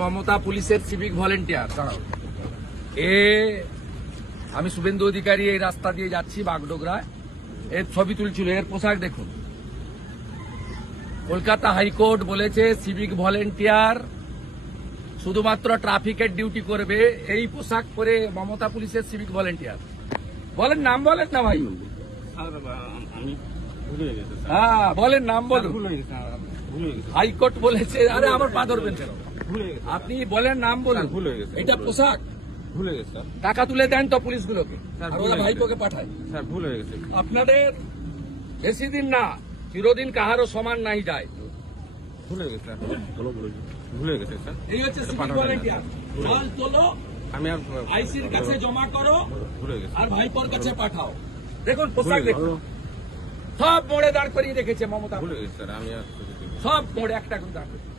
মমতা পুলিশের civic volunteer. আমি শুভেন্দু অধিকারী এই রাস্তা দিয়ে যাচ্ছি বাগডোগরায়, এর ছবি তুলছিল। এর পোশাক দেখুন। কলকাতা হাইকোর্ট বলেছে সিভিক ভলেন্টিয়ার শুধুমাত্র ট্রাফিকের ডিউটি করবে। এই পোশাক পরে মমতা পুলিশের সিভিক ভলেন্টিয়ার। বলেন নাম, বলেন না ভাই। হ্যাঁ বলেন নাম বলুন। হাইকোর্ট বলেছে। আরে আমার পা ধরবেন কেন? আপনি বলেন নাম বলুন। এটা পোশাক ভুলে গেছে স্যার। টাকা তুলে দেন তো পুলিশগুলোকে, ওরা ভাইপোকে পাঠায়। স্যার ভুল হয়ে গেছে। আপনাদের বেশি দিন না, চিরদিন কাহারও সমান নাই যায়। ভুলে গেছে স্যার। ভুলে গেছে স্যার। এই হচ্ছে সিভিক ভলেন্টিয়ার। জল তোলো, আমি আর আইসির কাছে জমা করো, ভুলে গেছে। আর ভাইপোর কাছে পাঠাও। দেখুন পোশাক দেখুন, সব মোড়ে দাঁড় করিয়ে রেখেছে মমতা। ভুলে গেছে স্যার। আমি আর সব মোড়ে একটা করে দাঁড় করিয়ে।